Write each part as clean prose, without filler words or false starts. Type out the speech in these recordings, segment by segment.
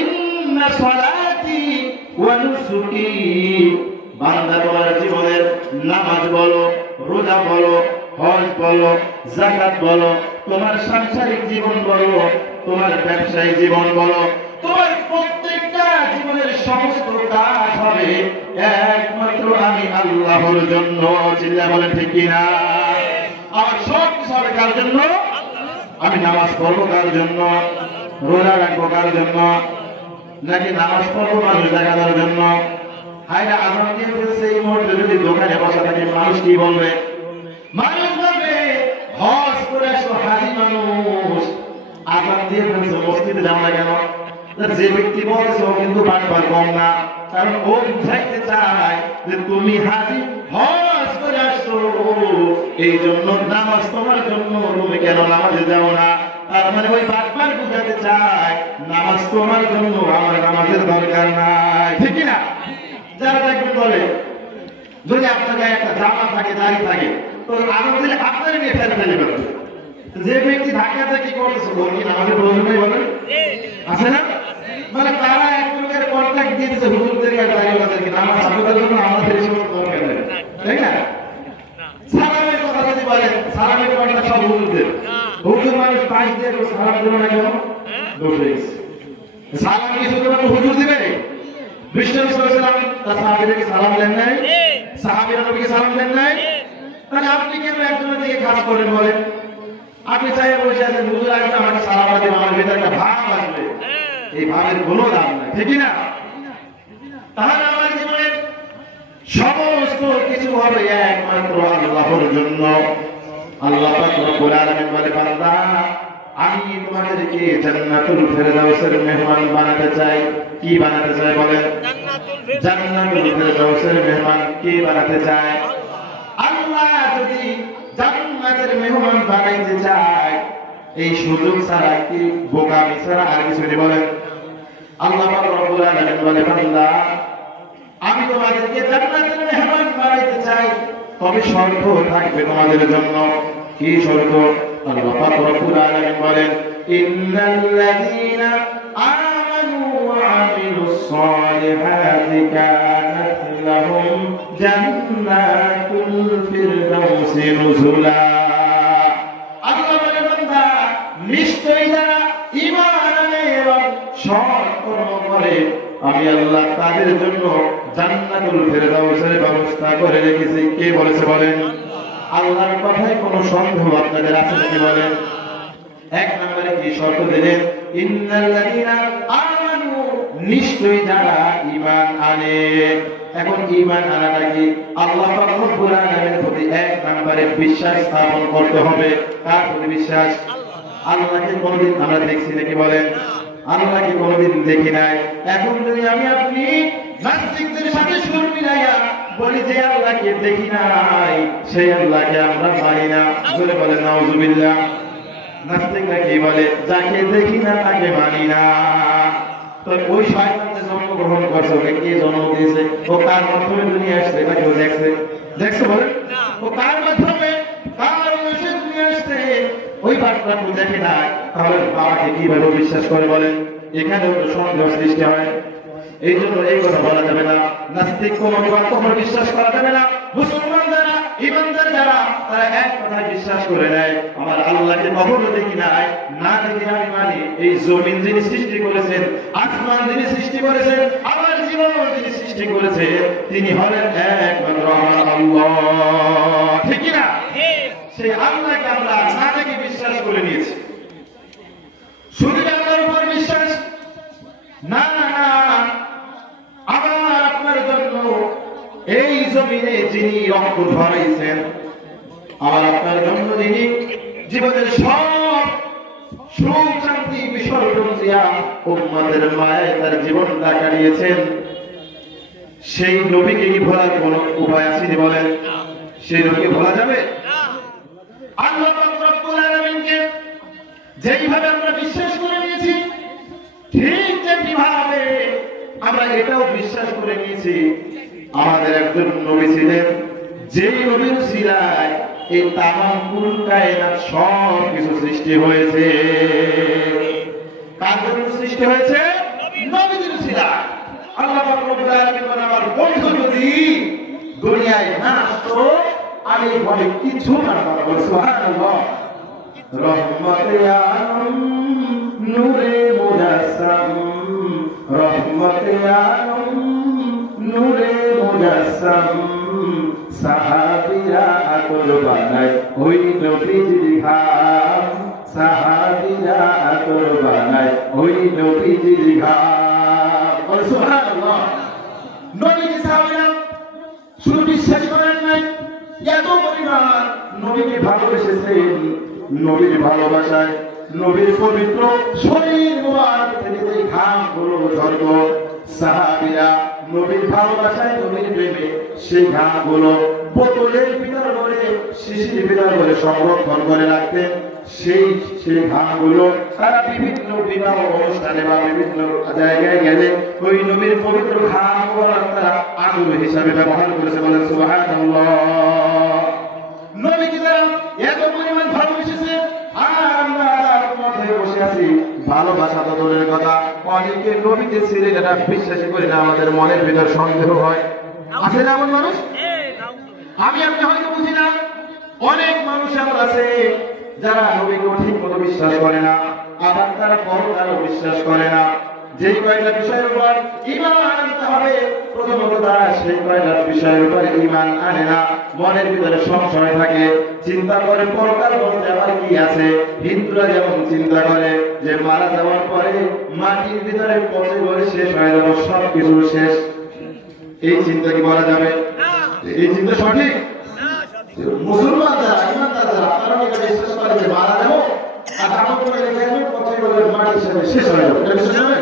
ইন্না সলাতি ওয়া নুসুকি, বান্দা তোমার জীবনের নামাজ বলো, রোজা বলো, হজ বলো, যাকাত বলো, তোমার সাংসারিক জীবন বলো, তোমার ব্যবসায়িক জীবন বলো, তোমার প্রত্যেকটা জীবনের সমস্ত কাজ হবে একমাত্র আমি আল্লাহর জন্য। চিল্লা বলেন ঠিক কিনা? আমার সব কিছু হবে কার জন্য? আমি নামাজ পড়বো কার জন্য? রোজা রাখবো কার জন্য? নাকি নামাজ পড়বো মানুষ দেখানোর জন্য? হায়রা আজান দিয়ে ফেলছে, এই মুহূর্তে যদি দোকানে বসা থাকে মানুষ কি বলবে? মানুষ বলবে হজ করে আসো হাজি মানুষ, আজান দিয়ে ফেলছে মসজিদে যাও না কেন? যে ব্যক্তি বলছে ও কিন্তু বাটপার কম না, কারণ ও বুঝাইতে চায় যে তুমি হাজি হজ করে আসছো, এই জন্য নামাজ তোমার জন্য, তুমি কেন নামাজে যাও না? তার মানে ওই বাটপার বুঝাতে চায় নামাজ তোমার জন্য, আমার নামাজের দরকার নাই। ঠিক না? যারা দেখবেন বলে যদি আপনার গায়ে একটা জামা থাকে, দাড়ি থাকে, তো আজান দিলে আপনারই নিয়ে ফেলে ফেলে বেরোবে। যে ব্যক্তি ঢাকাতে কি করতেছে ওর কি নামাজের প্রয়োজন নেই বলেন? আছে না? মানে তারা এক প্রকারের কন্ট্রাক্ট দিয়েছে হুজুরদের গায়ে দাঁড়িয়ে নামাজ আপনাদের জন্য, আমাদের এই সময় দরকার নেই, তাই না? সালামের কথা যদি বলেন, সালামের কন্ট্রাক্ট সব হুজুরদের। হুজুর মানুষ পাশ দিয়ে সালাম দেবে না কেন? দোষ হয়ে গেছে। সালাম কি শুধুমাত্র হুজুর দিবে? বিষ্ণু সাল্লাল্লাহু তার সাহাবীদেরকে সালাম দেন নাই? সাহাবীরা নবীকে সালাম দেন নাই? তাহলে আপনি কেন একজনের দিকে খাস করেন বলেন? আপনি চাইলে বসে আছেন হুজুর আসবে আমাকে সালাম দেবে, আমার ভিতরে একটা ভাব আসবে, এই ভাবের কোনো দাম নাই। ঠিক না? তাহলে আমার জীবনের সমস্ত কিছু হবে একমাত্র আল্লাহর জন্য। আল্লাহ পাক রব্বুল আলামিন বলে, বান্দা আমি তোমাদেরকে জান্নাতুল ফেরদাউসের মেহমান বানাতে চাই। কি বানাতে চাই বলেন? জান্নাতুল ফেরদাউসের মেহমান কে বানাতে চায়? আল্লাহ যদি জান্নাতের মেহমান বানাইতে চায়, এই সুযোগ ছাড়া কি বোকামি ছাড়া আর কিছু নেই বলেন? আল্লাহ পাক রব্বুল আলামিন বলে, বান্দা আমি তোমাদেরকে জান্নাতের মেহমান বানাইতে চাই, তবে শর্ত থাকবে তোমাদের জন্য। কি শর্ত? আল্লাহ পাক রব্বুল আলামিন বলেন, ইন্নাল্লাযীনা আমানু ওয়া আমিলুস সালিহাতি কানাত লাহুম জান্নাতুল ফিরদাউসি নুজুলা। আল্লাহ বলে, বান্দা নিশ্চয়ই যারা ঈমান আনে এবং সৎ কর্ম করে, আমি আল্লাহ তাদের জন্য জান্নাতুল ফেরদাউসের ব্যবস্থা করে রেখেছি। কে বলেছে বলেন? আল্লাহর কথায় কোনো সন্দেহ আপনাদের আছে নাকি বলেন? এক নম্বরে কি শর্ত দিলেন? ইন্নাল্লাযীনা আমানু, নিশ্চয়ই যারা ঈমান আনে। এখন ঈমান আনাটা কি? আল্লাহ পাক রব্বুল আলামিনের প্রতি এক নম্বরে বিশ্বাস স্থাপন করতে হবে। কার প্রতি বিশ্বাস? আল্লাহকে কোনদিন আমরা দেখছি নাকি বলেন? আল্লাহকে কোনদিন দেখি নাই। এখন যদি আমি আপনি নাস্তিকদের সাথে সুর মিলাইয়া বলি যে আল্লাহকে দেখি নাই, সেই আল্লাহকে আমরা মানি না, বলে বলে নাউজুবিল্লাহ। নাস্তিকরা কি বলে? যাকে দেখি না তাকে মানি না। তো ওই শয়তানকে জন্মগ্রহণ করছে, ওকে কে জন্ম দিয়েছে? ও কার মাধ্যমে দুনিয়া আসছে? এটা কেউ দেখছে? দেখছে বলেন? ও কার মাধ্যমে, কার বয়সে দুনিয়া আসছে? ওই বাচ্চাটা তো দেখে না, তাহলে বাবাকে কিভাবে বিশ্বাস করে বলেন? এখানেও তো সন্দেহ সৃষ্টি হয়। এই জন্য এই কথা বলা যাবে না, নাস্তিক কোনো কখনো বিশ্বাস করা যাবে না। মুসলমান যারা, ইমানদার যারা, তারা এক কথায় বিশ্বাস করে নেয়, আমার আল্লাহকে কখনো দেখি নাই, না দেখি আমি মানি। এই জমিন যিনি সৃষ্টি করেছেন, আসমান যিনি সৃষ্টি করেছেন, আমার জীবন যিনি সৃষ্টি করেছেন, তিনি হলেন একমাত্র আমার আল্লাহ। ঠিক না? সেই আল্লাহকে আমরা না দেখে বিশ্বাস করে নিয়েছি। শুধু আল্লাহর উপর বিশ্বাস না, আমার আপনার জন্য এই জমিনে যিনি রক্ত ঝরাইছেন, আমার আপনার জন্য যিনি জীবনের সব সুখ শান্তি বিসর্জন দিয়া উম্মতের মায়ায় তার জীবনটা কাটিয়েছেন, সেই নবীকে কি ভোলার কোন উপায় আছে বলেন? সেই নবীকে ভোলা যাবে? আল্লাহ রাব্বুল আলামিনকে যেইভাবে আমরা বিশ্বাস করে নিয়েছি, ঠিক তেমনিভাবে আমরা এটাও বিশ্বাস করে নিয়েছি আমাদের একজন নবী ছিলেন, যেই নবীর উসিলায় এই তামাম কুল কায়নাত সব কিছু সৃষ্টি হয়েছে। কার জন্য সৃষ্টি হয়েছে? আল্লাহ পাক রব্বুল আলামিন বলেন আমার বন্ধু যদি দুনিয়ায় না আসতো আমি বলে কিছু পারতাম না। সুবহানাল্লাহ। রহমতে আলম নূরে মুজাসসাম, রহমতে আলম নূরে মুজাসসাম, সাহাবীরা আতর বানায় ওই নবীজির ঘাম, সাহাবীরা আতর বানায় ওই নবীজির ঘাম। সুবহানাল্লাহ। নবীজি সাহাবীরা শুধু বিশ্বাস করেন নাই, এত পরিমাণ নবীকে ভালোবেসেছেন। নবীর ভালোবাসায় নবীর পবিত্র শরীর মোবারক থেকে যে ঘামগুলো ঝরত, সাহাবীরা নবীর ভালোবাসায় নবীর প্রেমে সেই ঘামগুলো বোতলের ভিতর করে শিশির ভিতর করে সংরক্ষণ করে রাখতেন। সেই ঘামগুলো তারা বিভিন্ন বিবাহ অনুষ্ঠানে বা বিভিন্ন জায়গায় গেলে ওই নবীর পবিত্র ঘামগুলো তারা আগুন হিসাবে ব্যবহার করেছে। বলেন সুবহানাল্লাহ। নবীকে তারা এত পরিমাণ ভালোবেসেছে, আর আমরা মাথায় বসে আছি। ভালোবাসা তো দূরের কথা, অনেকে নবীকে ছেড়ে এটা বিশ্বাসই করি না, আমাদের মনের ভিতর সন্দেহ হয়। আছে না এমন মানুষ? আমি আপনি হয়তো বুঝি না, অনেক মানুষ এমন আছে যারা নবীকে ঠিক মতো বিশ্বাস করে না, আবার তারা পরকালও বিশ্বাস করে না। যেই কয়টা বিষয়ের উপর ঈমান আনতে হবে, প্রথমত তারা সেই কয়টা বিষয়ের উপর ঈমান আনে না, মনের ভিতরে সংশয় থাকে, চিন্তা করে পরকাল বলতে আবার কি আছে। হিন্দুরা যেমন চিন্তা করে যে মারা যাওয়ার পরে মাটির ভিতরে পচে গড়ে শেষ হয়ে যাবে, সব কিছু শেষ। এই চিন্তা কি বলা যাবে? এই চিন্তা সঠিক? মুসলমান যারা ইমানদার যারা তারা এটা বিশ্বাস করে যে মারা যাবো আর তারপর পচে গড়ে মাটির সাথে শেষ হয়ে যাবে, এটা বিশ্বাস করে।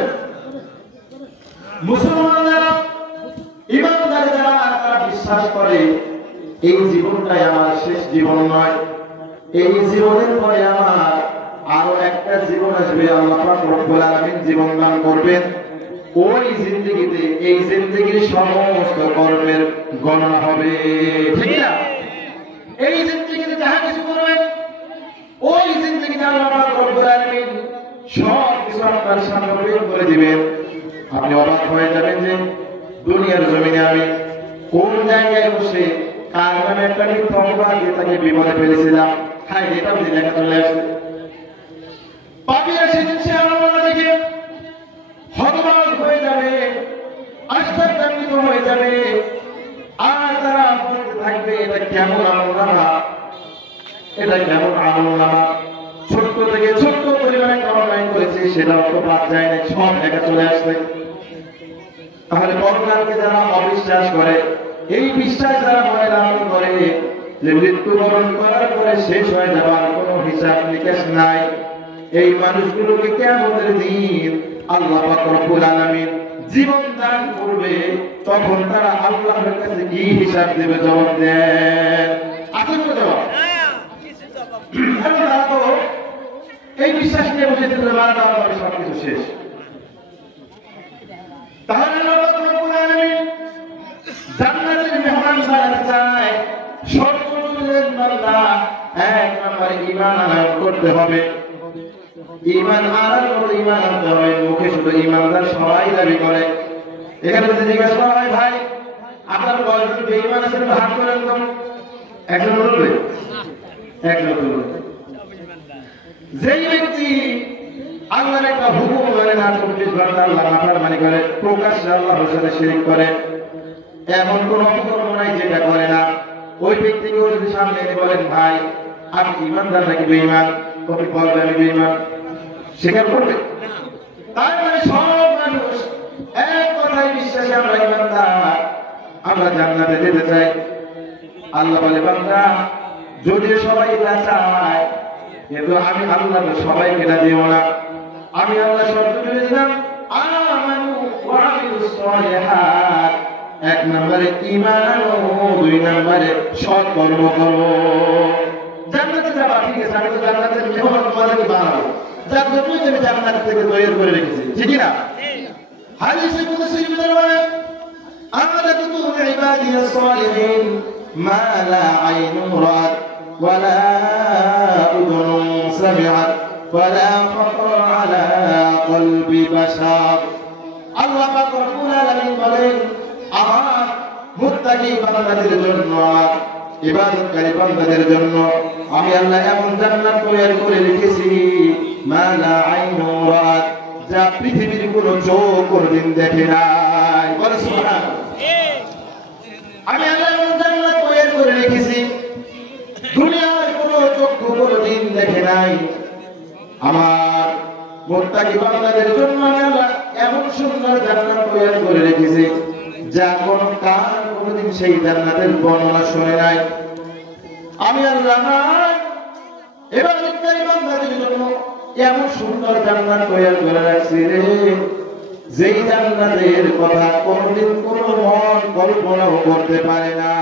মুসলমান যারা ইমানদার যারা তারা বিশ্বাস করে এই জীবনটাই আমার শেষ জীবন নয়, এই জীবনের পরে আমার আরো একটা জীবন আসবে, আল্লাহ পাক রব্বুল আলামিন জীবন দান করবেন। ওই জিন্দেগিতে এই জিন্দেগির সমস্ত কর্মের গণনা হবে, ঠিক না? এই জিন্দেগিতে যাহা কিছু করবেন ওই জিন্দেগিতে আল্লাহ পাক রব্বুল আলামিন সব কিছু আপনার সামনে বের করে দিবেন। আপনি অবাক হয়ে যাবেন যে দুনিয়ার জমিনে আমি কোন জায়গায় বসে কার নামে একটা মিথ্যা দিয়ে তাকে বিপদে ফেলেছিলাম, হাই এটা বুঝে লেখা চলে আসছে। পাপিয়া সেদিন সে আমার দেখে হতবাক হয়ে যাবে, আশ্চর্যান্বিত হয়ে যাবে, আর তারা বলতে থাকবে এটা কেমন আমলনামা, এটা কেমন আমলনামা। ছোট্ট থেকে ছোট্ট পরিমাণে অনলাইন করেছে সেটাও তো বাদ যায় না, সব লেখা চলে আসবে। তাহলে পরকালকে যারা অবিশ্বাস করে, এই বিশ্বাস যারা মনে ধারণ করে যে মৃত্যুবরণ করার পরে শেষ হয়ে যাবার কোনো হিসাব নিকাশ নাই, এই মানুষগুলোকে কিয়ামতের দিন আল্লাহ পাক রব্বুল আলামিন জীবন দান করবে। তখন তারা আল্লাহর কাছে কি হিসাব দেবে? জবাব দেন। আছে তো জবাব? তারা তো এই বিশ্বাস নিয়ে বসেছিল মারা যাওয়ার পরে সবকিছু শেষ। তাহলে আল্লাহ পাক রব্বুল আলামিন জান্নাতের মেহমান বানাতে চায়। সর্বপ্রথম বান্দা এক নম্বরে ঈমান আনয়ন করতে হবে। ঈমান আনার মতো ঈমান আনতে হবে। মুখে শুধু ঈমানদার সবাই দাবি করে। এখানে যদি জিজ্ঞাসা করা হয় ভাই আপনার কয়জন বেঈমান আছেন ভাগ করেন তো, একজন বলবে, একজন বলবে। যেই ব্যক্তি আল্লাহর একটা হুকুম মানে না, 24 ঘন্টা আল্লাহ নাফরমানি করে, প্রকাশ্যে আল্লাহর সাথে শিরক করে, এমন কোন অপকর্ম নাই যেটা করে না, ওই ব্যক্তিকেও যদি সামনে এনে বলেন ভাই আপনি ঈমানদার নাকি বেঈমান, কবি বলবে আমি বেঈমান, স্বীকার করবে? তাই মানে সব মানুষ এক কথায় বিশ্বাসে আমরা ঈমানদার, আমরা জান্নাতে যেতে চাই। আল্লাহ বলে বান্দা যদি সবাই তা চায়, কিন্তু আমি আল্লাহ সবাইকে না দিও না। আমি আল্লাহ শর্ত দিয়ে দিলাম আমানু ওয়া আমিলুস সালিহাত, এক নম্বরে ঈমান আনো, দুই নম্বরে সৎ কর্ম করো। জান্নাতে যাবা, ঠিক আছে, আমি তো জান্নাতের মেহমান তোমাদেরকে বানাবো, যার জন্যই আমি জান্নাত থেকে তৈরি করে রেখেছি, ঠিক না? হাদিসে কুদসি বলে আমালাতু ইবাদিয়াস সালিহিন মা লা আইনুন রাত ওয়া লা উযুনুন সামিআত ওয়া লা খাতার আলা কলবি বাশার। আল্লাহ পাক রব্বুল আলামিন বলেন আমার মুত্তাকি বান্দাদের জন্য আমার ইবাদতকারী বান্দাদের জন্য আমি আল্লাহ এমন জান্নাত তৈরি করে রেখেছি মা লা আইনু রাত যা পৃথিবীর কোনো চোখ কোনদিন দেখে নাই বলে সুবহানাল্লাহ আমি আল্লাহ এমন জান্নাত তৈরি করে রেখেছি দুনিয়ার কোনো চক্ষু কোনদিন দেখে নাই আমার মুত্তাকি বান্দাদের জন্য আমি আল্লাহ এমন সুন্দর জান্নাত তৈরি করে রেখেছি যা কোন কান কোনদিন সেই জান্নাতের বর্ণনা শুনে নাই আমি আল্লাহ ইবাদতকারী বান্দাদের জন্য এমন সুন্দর জান্নাত তৈরি করে রাখছি রে যেই জান্নাতের কথা কোনদিন কোনো মন কল্পনাও করতে পারে না।